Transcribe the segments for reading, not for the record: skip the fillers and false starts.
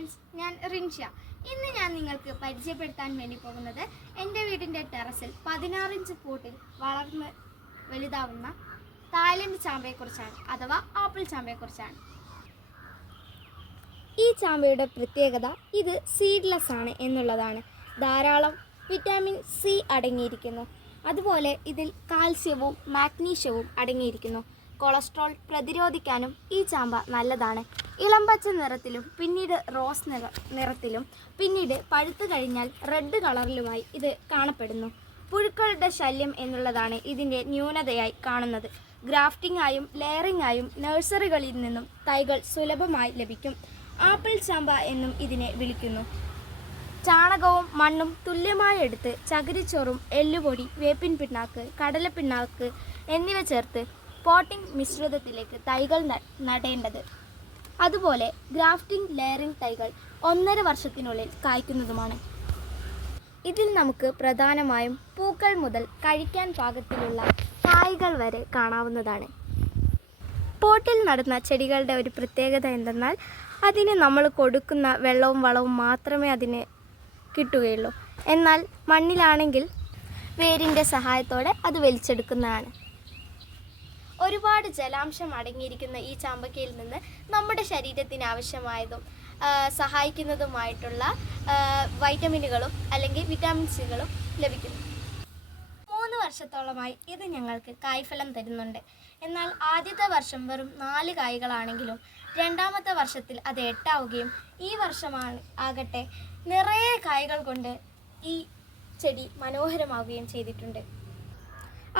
Friends, ഞാൻ റിൻഷ്യ. ഇന്ന് ഞാൻ നിങ്ങൾക്ക് പരിചയപ്പെടുത്താൻ വേണ്ടി പോകുന്നത് എൻ്റെ വീടിൻ്റെ ടെറസിൽ 16 ഇഞ്ച് പോട്ടിൽ വളർന്ന് വലുതാവുന്ന തായ്ലൻഡ് ചാമ്പയെക്കുറിച്ചാണ്, അഥവാ ആപ്പിൾ ചാമ്പയെക്കുറിച്ചാണ്. ഈ ചാമ്പയുടെ പ്രത്യേകത ഇത് സീഡ്ലെസ് ആണ് എന്നുള്ളതാണ്. ധാരാളം വിറ്റാമിൻ സി അടങ്ങിയിരിക്കുന്നു. അതുപോലെ ഇതിൽ കാൽസ്യവും മാഗ്നീഷ്യവും അടങ്ങിയിരിക്കുന്നു. കൊളസ്ട്രോൾ പ്രതിരോധിക്കാനും ഈ ചാമ്പ നല്ലതാണ്. ഇളം പച്ച നിറത്തിലും പിന്നീട് റോസ് നിറത്തിലും പിന്നീട് പഴുത്തു കഴിഞ്ഞാൽ റെഡ് കളറിലുമായി ഇത് കാണപ്പെടുന്നു. പുഴുക്കളുടെ ശല്യം എന്നുള്ളതാണ് ഇതിൻ്റെ ന്യൂനതയായി കാണുന്നത്. ഗ്രാഫ്റ്റിംഗ് ആയും ലെയറിംഗ് ആയും നഴ്സറികളിൽ നിന്നും തൈകൾ സുലഭമായി ലഭിക്കും. ആപ്പിൾ ചാമ്പ എന്നും ഇതിനെ വിളിക്കുന്നു. ചാണകവും മണ്ണും തുല്യമായി എടുത്ത് ചകിരിച്ചോറും എല്ലുപൊടി, വേപ്പിൻ പിണ്ണാക്ക്, കടലപ്പിണ്ണാക്ക് എന്നിവ ചേർത്ത് പോട്ടിംഗ് മിശ്രിതത്തിലേക്ക് തൈകൾ നടേണ്ടത്. അതുപോലെ ഗ്രാഫ്റ്റിംഗ് ലെയറിംഗ് തൈകൾ 1.5 വർഷത്തിനുള്ളിൽ കായ്ക്കുന്നതുമാണ്. ഇതിൽ നമുക്ക് പ്രധാനമായും പൂക്കൾ മുതൽ കഴിക്കാൻ പാകത്തിലുള്ള കായ്കൾ വരെ കാണാവുന്നതാണ്. പോട്ടിൽ നടുന്ന ചെടികളുടെ ഒരു പ്രത്യേകത എന്തെന്നാൽ അതിന് നമ്മൾ കൊടുക്കുന്ന വെള്ളവും വളവും മാത്രമേ അതിന് കിട്ടുകയുള്ളൂ. എന്നാൽ മണ്ണിലാണെങ്കിൽ വേരിൻ്റെ സഹായത്തോടെ അത് വലിച്ചെടുക്കുന്നതാണ്. ഒരുപാട് ജലാംശം അടങ്ങിയിരിക്കുന്ന ഈ ചാമ്പക്കയിൽ നിന്ന് നമ്മുടെ ശരീരത്തിന് ആവശ്യമായതും സഹായിക്കുന്നതുമായിട്ടുള്ള വൈറ്റമിനുകളും അല്ലെങ്കിൽ വിറ്റാമിൻ സികളും ലഭിക്കുന്നു. 3 വർഷത്തോളമായി ഇത് ഞങ്ങൾക്ക് കായ്ഫലം തരുന്നുണ്ട്. എന്നാൽ ആദ്യത്തെ വർഷം വെറും 4 കായ്കളാണെങ്കിലും രണ്ടാമത്തെ വർഷത്തിൽ അത് 8 ആവുകയും ഈ ആകട്ടെ നിറയെ കായ്കൾ കൊണ്ട് ഈ ചെടി മനോഹരമാവുകയും ചെയ്തിട്ടുണ്ട്.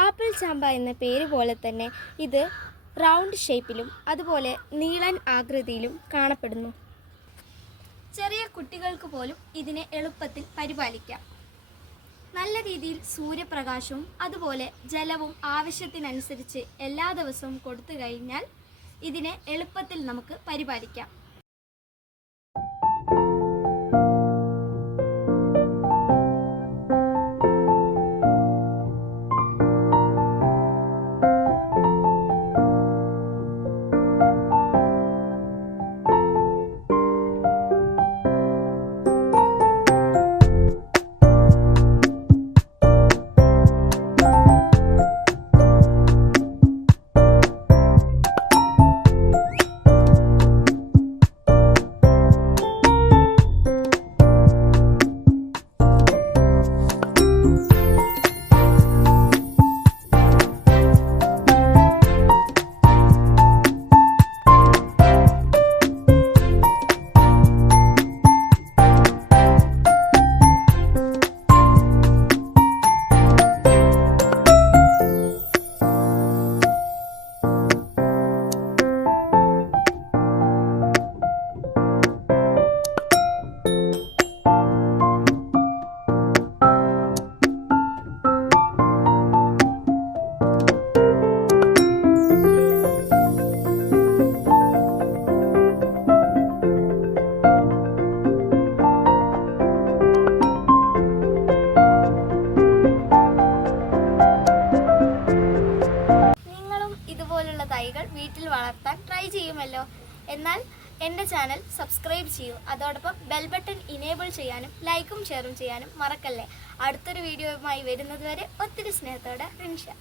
ആപ്പിൾ ചാമ്പ എന്ന പേര് പോലെ തന്നെ ഇത് റൗണ്ട് ഷേപ്പിലും അതുപോലെ നീളൻ ആകൃതിയിലും കാണപ്പെടുന്നു. ചെറിയ കുട്ടികൾക്ക് പോലും ഇതിനെ എളുപ്പത്തിൽ പരിപാലിക്കാം. നല്ല രീതിയിൽ സൂര്യപ്രകാശവും അതുപോലെ ജലവും ആവശ്യത്തിനനുസരിച്ച് എല്ലാ ദിവസവും കൊടുത്തു കഴിഞ്ഞാൽ ഇതിനെ എളുപ്പത്തിൽ നമുക്ക് പരിപാലിക്കാം. തൈകൾ വീട്ടിൽ വളർത്താൻ ട്രൈ ചെയ്യുമല്ലോ. എന്നാൽ എൻ്റെ ചാനൽ സബ്സ്ക്രൈബ് ചെയ്യൂ. അതോടൊപ്പം ബെൽ ബട്ടൺ ഇനേബിൾ ചെയ്യാനും ലൈക്കും ഷെയറും ചെയ്യാനും മറക്കല്ലേ. അടുത്തൊരു വീഡിയോയുമായി വരുന്നതുവരെ ഒത്തിരി സ്നേഹത്തോടെ റിൻഷ്യ.